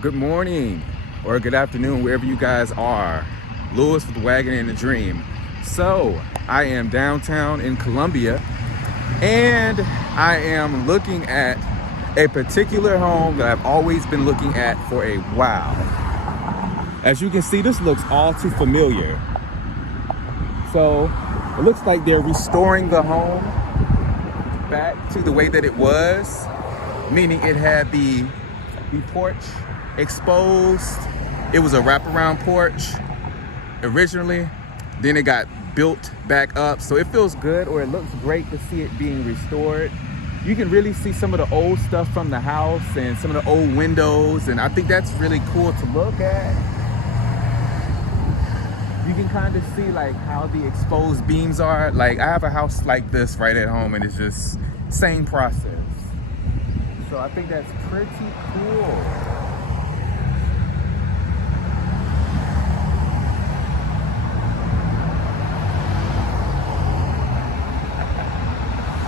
Good morning or good afternoon, wherever you guys are. Lewis with the Wagon and the Dream. So, I am downtown in Columbia and I am looking at a particular home that I've always been looking at for a while. As you can see, this looks all too familiar. So, it looks like they're restoring the home back to the way that it was, meaning it had the porch exposed. It was a wraparound porch originally, then it got built back up, so it feels good, or it looks great to see it being restored. You can really see some of the old stuff from the house and some of the old windows, and I think that's really cool to look at. You can kind of see like how the exposed beams are. Like, I have a house like this right at home, and it's just same process. So I think that's pretty cool.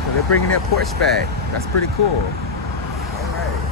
So they're bringing that porch back. That's pretty cool. All right.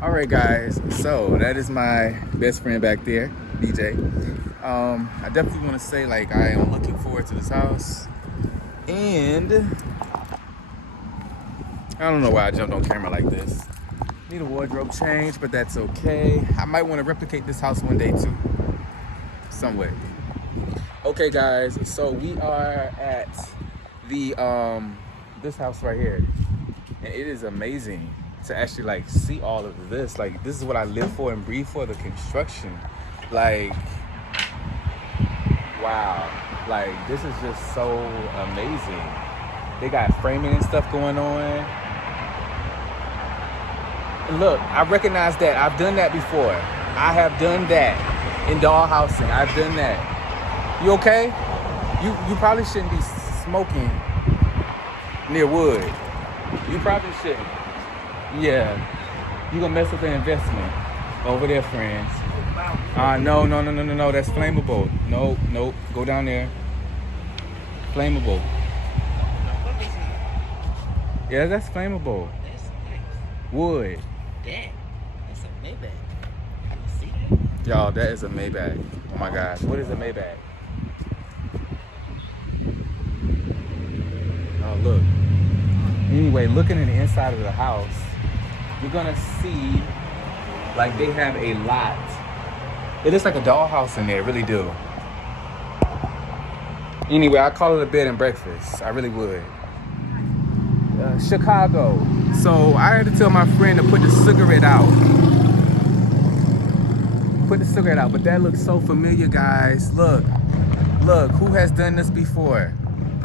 All right, guys, so that is my best friend back there, DJ. I definitely want to say, like, I am looking forward to this house, and I don't know why I jumped on camera like this. Need a wardrobe change, but that's okay. I might want to replicate this house one day too, some way. Okay, guys, so we are at the this house right here, and it is amazing to actually like see all of this. Like, this is what I live for and breathe for, the construction. Like, wow, like this is just so amazing. They got framing and stuff going on. And look, I recognize that. I've done that before. I have done that in doll housing. I've done that. You okay? You probably shouldn't be smoking near wood. You probably shouldn't. Yeah, you gonna mess up the investment over there, friends. No, that's flammable. No, go down there. Flammable. Yeah, that's flammable. That's nice. Wood. That's a Maybach. You see that? Y'all, that is a Maybach. Oh my gosh, what is a Maybach? Oh, look. Anyway, looking at the inside of the house, you're gonna see like they have a lot. It looks like a dollhouse in there, it really do. Anyway, I call it a bed and breakfast. I really would. Chicago. So I had to tell my friend to put the cigarette out. Put the cigarette out, but that looks so familiar, guys. Look, who has done this before?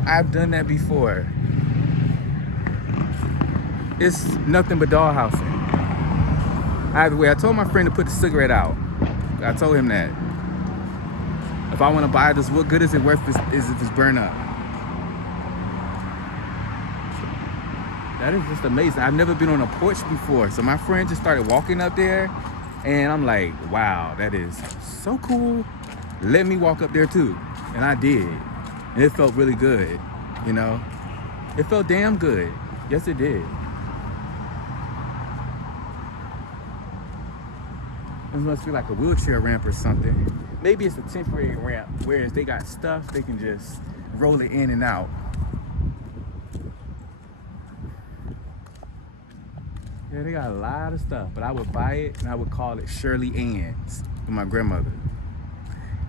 I've done that before. It's nothing but doll housing. Either way, I told my friend to put the cigarette out. I told him that. If I want to buy this, what good is it worth is if it's burned up? That is just amazing. I've never been on a porch before. So my friend just started walking up there, and I'm like, wow, that is so cool. Let me walk up there too. And I did. And it felt really good, you know? It felt damn good. Yes, it did. This must be like a wheelchair ramp or something. Maybe it's a temporary ramp, whereas they got stuff, they can just roll it in and out. Yeah, they got a lot of stuff, but I would buy it and I would call it Shirley Ann's for my grandmother.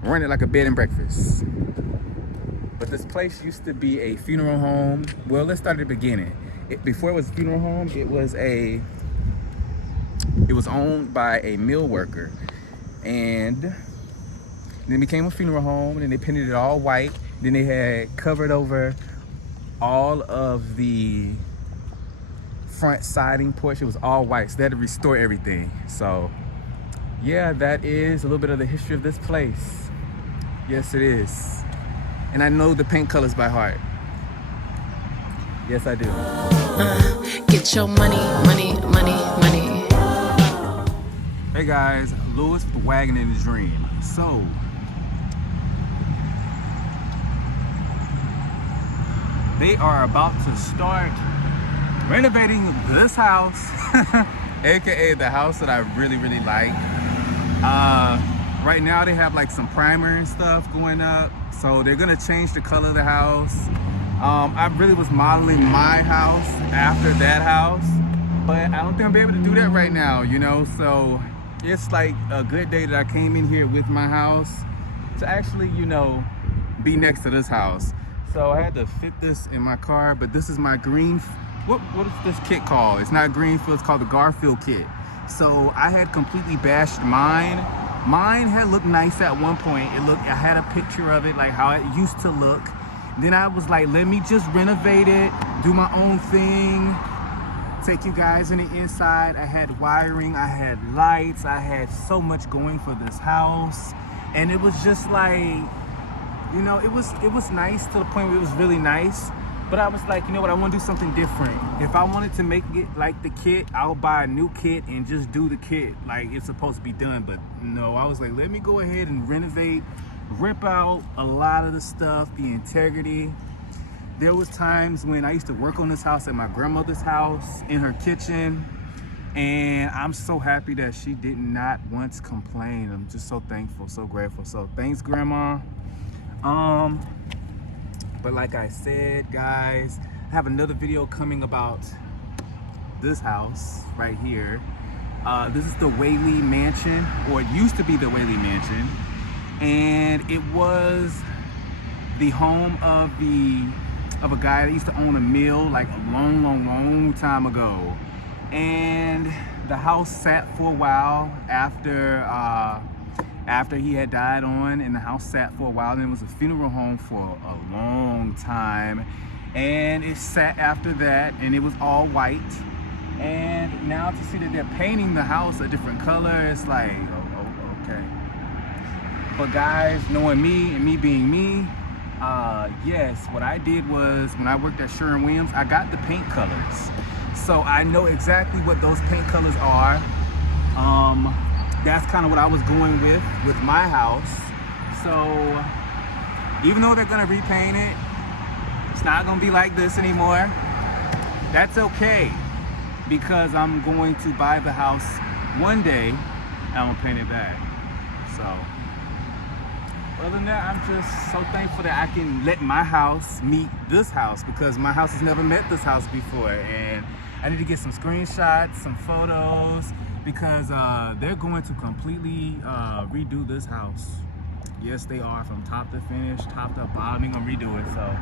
Run it like a bed and breakfast. But this place used to be a funeral home. Well, let's start at the beginning. Before it was a funeral home, it was owned by a mill worker, and then it became a funeral home, and then they painted it all white. Then they had covered over all of the front siding porch. It was all white, so they had to restore everything. So yeah, that is a little bit of the history of this place. Yes, it is. and I know the paint colors by heart. Yes, I do. Get your money, money, money, money. Hey guys, Lewis with the Wagon and the Dream. So, they are about to start renovating this house, aka the house that I really like. Right now they have like some primer and stuff going up, so they're gonna change the color of the house. I really was modeling my house after that house, but I don't think I'll be able to do that right now, you know. So it's like a good day that I came in here with my house to actually, you know, be next to this house. So I had to fit this in my car, but this is my green, what is this kit called? It's not Greenfield, it's called the Garfield kit. So I had completely bashed mine. Mine had looked nice at one point. I had a picture of it, like how it used to look. Then I was like, let me just renovate it, do my own thing, take you guys in the inside. I had wiring, I had lights, I had so much going for this house. And it was just like, you know, it was nice to the point where it was really nice. But I was like, you know what, I want to do something different. If I wanted to make it like the kit, I'll buy a new kit and just do the kit like it's supposed to be done. But no, I was like, let me go ahead and renovate, rip out a lot of the stuff, the integrity. There was times when I used to work on this house at my grandmother's house in her kitchen, and I'm so happy that she did not once complain. I'm just so thankful, so grateful. So thanks, Grandma. But like I said, guys, I have another video coming about this house right here. This is the Whaley Mansion, or it used to be the Whaley Mansion. And it was the home of a guy that used to own a mill like a long time ago. And the house sat for a while after he had died on, and the house sat for a while, and it was a funeral home for a long time. And it sat after that, and it was all white. And now to see that they're painting the house a different color, it's like, oh, okay. But guys, knowing me and me being me, yes, what I did was when I worked at Sherwin-Williams, I got the paint colors. So I know exactly what those paint colors are. That's kind of what I was going with my house. So even though they're gonna repaint it, it's not gonna be like this anymore. That's okay, because I'm going to buy the house one day and I'm gonna paint it back. So other than that, I'm just so thankful that I can let my house meet this house, because my house has never met this house before. And I need to get some screenshots, some photos, because they're going to completely redo this house. Yes, they are, from top to finish, top to bottom. They're gonna redo it. So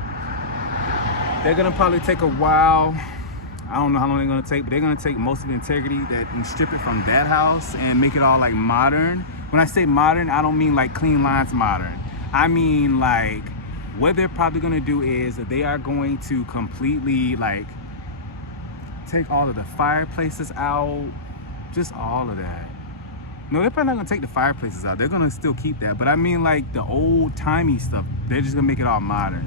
they're gonna probably take a while. I don't know how long they're gonna take, but they're gonna take most of the integrity and strip it from that house and make it all like modern. When I say modern, I don't mean like clean lines modern. I mean like, what they're probably gonna do is that they are going to completely like take all of the fireplaces out, just all of that. No, they're probably not gonna take the fireplaces out. They're gonna still keep that. But I mean like the old timey stuff, they're just gonna make it all modern.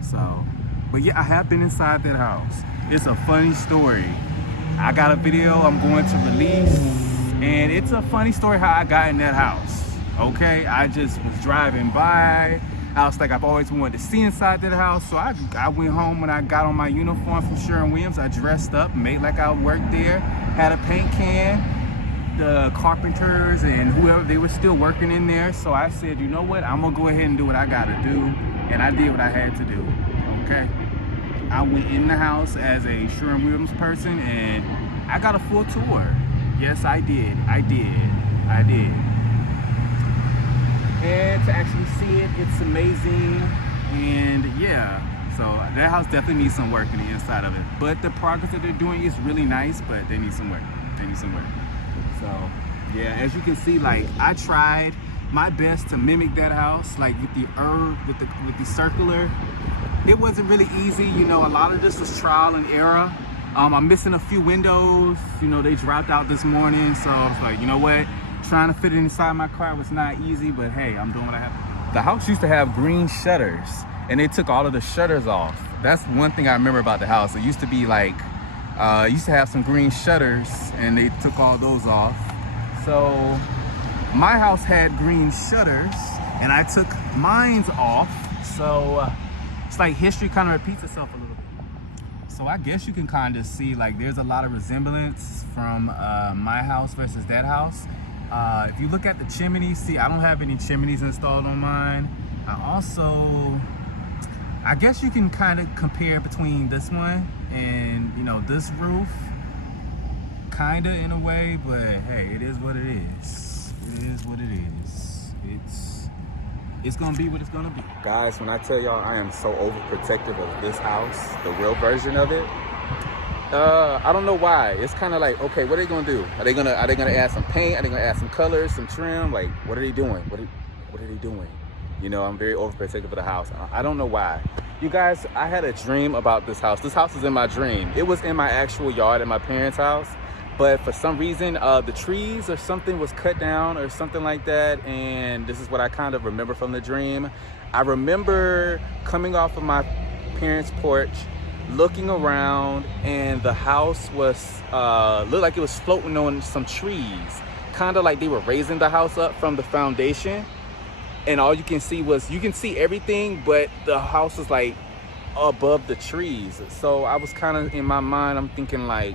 So, but yeah, I have been inside that house. It's a funny story. I got a video I'm going to release, and it's a funny story how I got in that house. Okay, I just was driving by. I was like, I've always wanted to see inside that house. So I went home when I got on my uniform from Sherwin-Williams. I dressed up, made like I worked there, had a paint can. The carpenters and whoever, they were still working in there. So I said, you know what? I'm gonna go ahead and do what I gotta do. And I did what I had to do, okay? I went in the house as a Sherwin-Williams person, and I got a full tour. Yes, I did. And to actually see it, it's amazing. And yeah, so that house definitely needs some work in the inside of it. But the progress that they're doing is really nice, but they need some work. So yeah, as you can see, like I tried my best to mimic that house, like with the herb, with the circular. It wasn't really easy, you know. A lot of this was trial and error. I'm missing a few windows, you know. They dropped out this morning, so I was like, you know what? Trying to fit it inside my car was not easy, but hey, I'm doing what I have to do. the house used to have green shutters, and they took all of the shutters off. That's one thing I remember about the house. It used to be like, it used to have some green shutters, and they took all those off. So my house had green shutters, and I took mine's off. So it's like history kind of repeats itself a little bit. So I guess you can kind of see like there's a lot of resemblance from my house versus that house. If you look at the chimney, see, I don't have any chimneys installed on mine. I guess you can kind of compare between this one and, you know, this roof, kind of in a way, but hey, it is what it is. It is what it is. It's gonna be what it's gonna be. Guys, when I tell y'all I am so overprotective of this house, the real version of it, I don't know why. It's kind of like, okay, what are they gonna do? Are they gonna add some paint? Are they gonna add some colors, some trim? Like, what are they doing? What are they doing? You know, I'm very overprotective of the house. I don't know why. You guys, I had a dream about this house. This house is in my dream. It was in my actual yard at my parents' house, but for some reason, the trees or something was cut down or something like that, and this is what I kind of remember from the dream. I remember coming off of my parents' porch, looking around, and the house was looked like it was floating on some trees, kind of like they were raising the house up from the foundation, and all you can see was, you can see everything, but the house was like above the trees. So I was kind of, in my mind, I'm thinking like,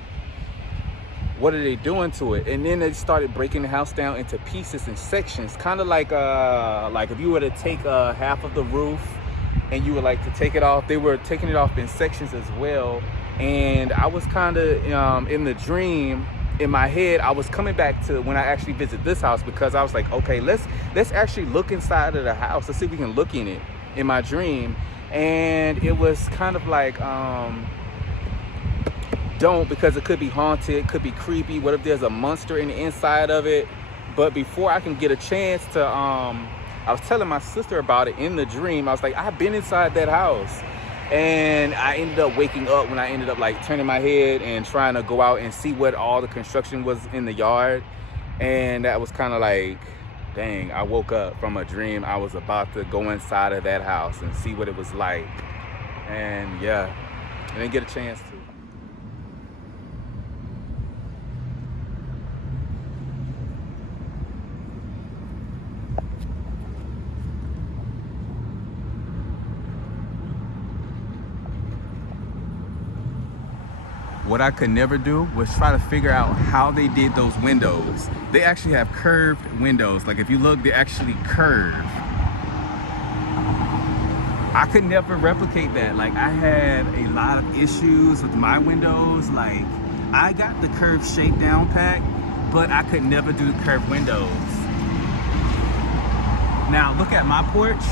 what are they doing to it? And then they started breaking the house down into pieces and sections, kind of like if you were to take half of the roof and you would like to take it off, they were taking it off in sections as well. And I was kind of in the dream, in my head, I was coming back to when I actually visit this house, because I was like, okay, let's actually look inside of the house. Let's see if we can look in it, in my dream. And it was kind of like, don't, because it could be haunted, it could be creepy. What if there's a monster in the inside of it? But before I can get a chance to, I was telling my sister about it in the dream. I was like, I've been inside that house. And I ended up waking up when I ended up like turning my head and trying to go out and see what all the construction was in the yard. And that was kind of like, dang, I woke up from a dream. I was about to go inside of that house and see what it was like. And yeah, I didn't get a chance to. What I could never do was try to figure out how they did those windows. They actually have curved windows. Like if you look, they actually curve. I could never replicate that. Like I had a lot of issues with my windows. Like I got the curved shape down pat, but I could never do the curved windows. Now look at my porch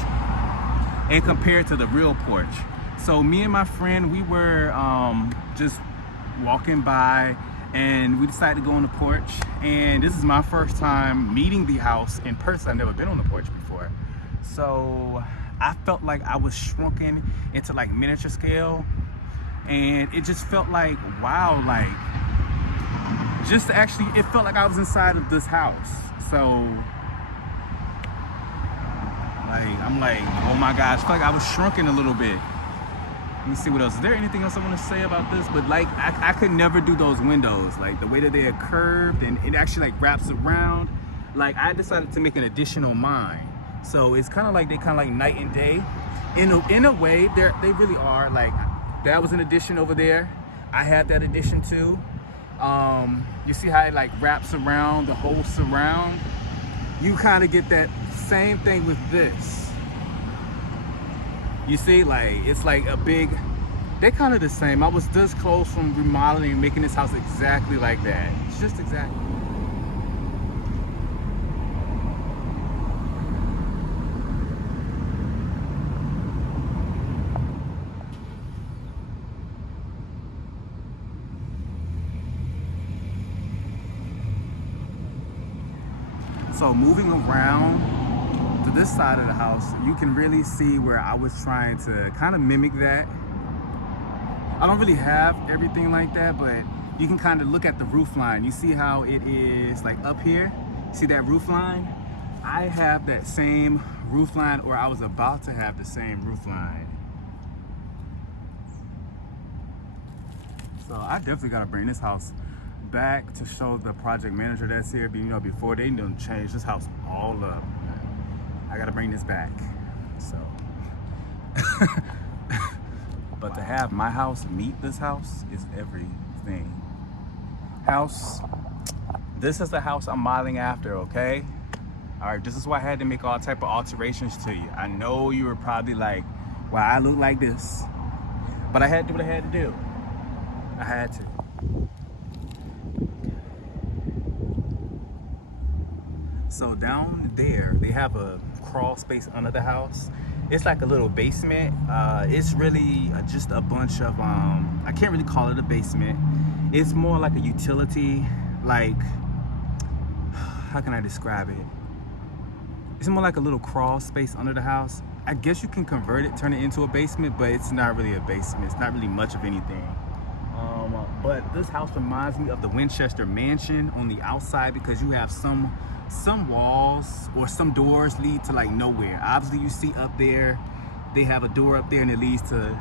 and compare it to the real porch. So me and my friend, we were just walking by, and we decided to go on the porch. And this is my first time meeting the house in person. I've never been on the porch before. So I felt like I was shrunken into like miniature scale. And it just felt like, wow, like just actually, it felt like I was inside of this house. So like, I'm like, oh my gosh, I felt like I was shrunken a little bit. Let me see what else. Is there anything else I want to say about this? But like, I could never do those windows. Like the way that they are curved and it actually like wraps around. Like I decided to make an addition on mine. So it's kind of like, they kind of like night and day. In a way, they really are. Like that was an addition over there. I had that addition too. You see how it like wraps around the whole surround? You kind of get that same thing with this. You see, like, it's like a big, they're kind of the same. I was this close from remodeling and making this house exactly like that. It's just exactly. So moving around to this side of the house, you can really see where I was trying to kind of mimic that. I don't really have everything like that, but you can kind of look at the roof line. You see how it is like up here? See that roof line? I have that same roof line, or I was about to have the same roof line. So I definitely gotta bring this house back to show the project manager that's here. You know, before they done change this house all up. I gotta bring this back. So, but to have my house meet this house is everything. House, this is the house I'm modeling after, okay? All right, this is why I had to make all type of alterations to you. I know you were probably like, well, I look like this, but I had to do what I had to do. I had to. So down there, they have a crawl space under the house. It's like a little basement. It's really just a bunch of, I can't really call it a basement. It's more like a utility, like, how can I describe it? It's more like a little crawl space under the house. I guess you can convert it, turn it into a basement, but it's not really a basement. It's not really much of anything. But this house reminds me of the Winchester Mansion on the outside, because you have some walls or some doors lead to like nowhere. Obviously you see up there, they have a door up there and it leads to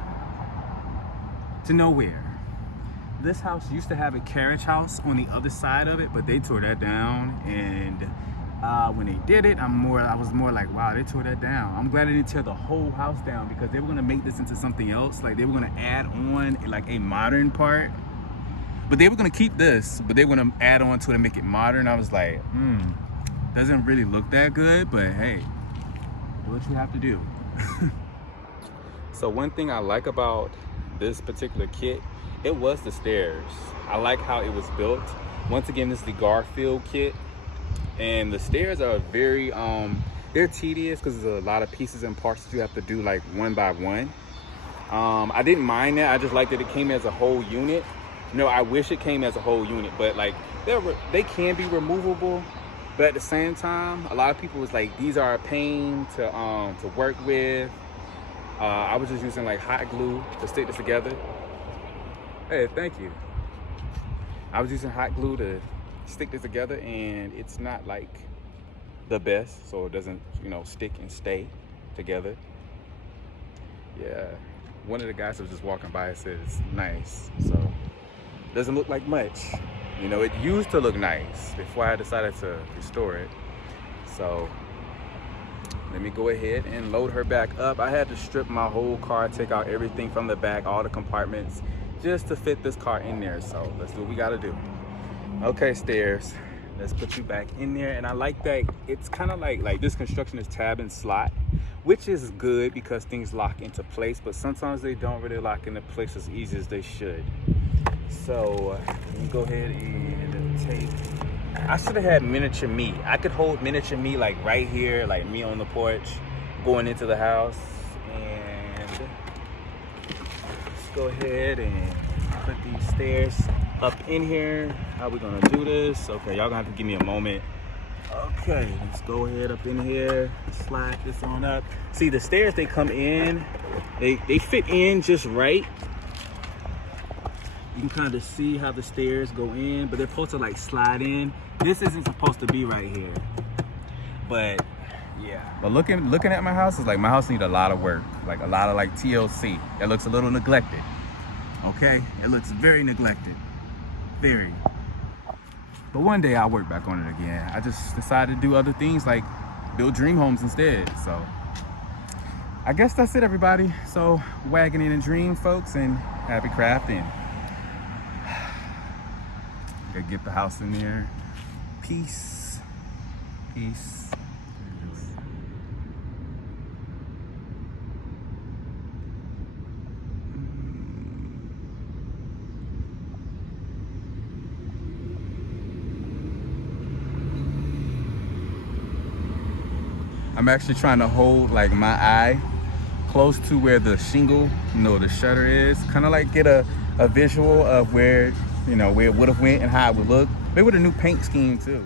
nowhere. This house used to have a carriage house on the other side of it, but they tore that down. And when they did it, I was more like, wow, they tore that down. I'm glad they didn't tear the whole house down, because they were gonna make this into something else. Like they were gonna add on like a modern part, but they were gonna keep this, but they were gonna add on to it and make it modern. I was like, doesn't really look that good, but hey, do what you have to do. So one thing I like about this particular kit, it was the stairs. I like how it was built. Once again, this is the Garfield kit, and the stairs are very they're tedious because there's a lot of pieces and parts that you have to do like one by one. I didn't mind that. I just liked that it came as a whole unit. No, I wish it came as a whole unit, but like they can be removable. But at the same time, a lot of people was like, these are a pain to work with. I was just using like hot glue to stick this together. Hey, thank you. I was using hot glue to stick this together, and it's not like the best, so it doesn't, you know, stick and stay together. Yeah, one of the guys that was just walking by said it's nice, so doesn't look like much. You know, it used to look nice before I decided to restore it. So let me go ahead and load her back up. I had to strip my whole car, take out everything from the back, all the compartments, just to fit this car in there. So let's do what we gotta do. Okay, stairs, let's put you back in there. And I like that it's kind of like this construction is tab and slot, which is good because things lock into place, but sometimes they don't really lock into place as easy as they should. So let me go ahead and take, I should have had miniature me. I could hold miniature me like right here, like me on the porch going into the house. And let's go ahead and put these stairs up in here. How we gonna do this? Okay, y'all gonna have to give me a moment. Okay, let's go ahead up in here, slide this on up. See, the stairs, they come in, they fit in just right. You can kind of see how the stairs go in, but they're supposed to like slide in. This isn't supposed to be right here, but yeah. But looking at my house, is like my house needs a lot of work, like a lot of like TLC. It looks a little neglected. Okay, it looks very neglected, very. But one day I'll work back on it again. I just decided to do other things like build dream homes instead. So I guess that's it, everybody. So wagging in a dream, folks, and happy crafting. Gotta get the house in there. Peace. Peace. I'm actually trying to hold like my eye close to where the shingle, you know, the shutter is. Kind of like get a visual of where, you know, where it would have went and how it would look. Maybe with a new paint scheme too.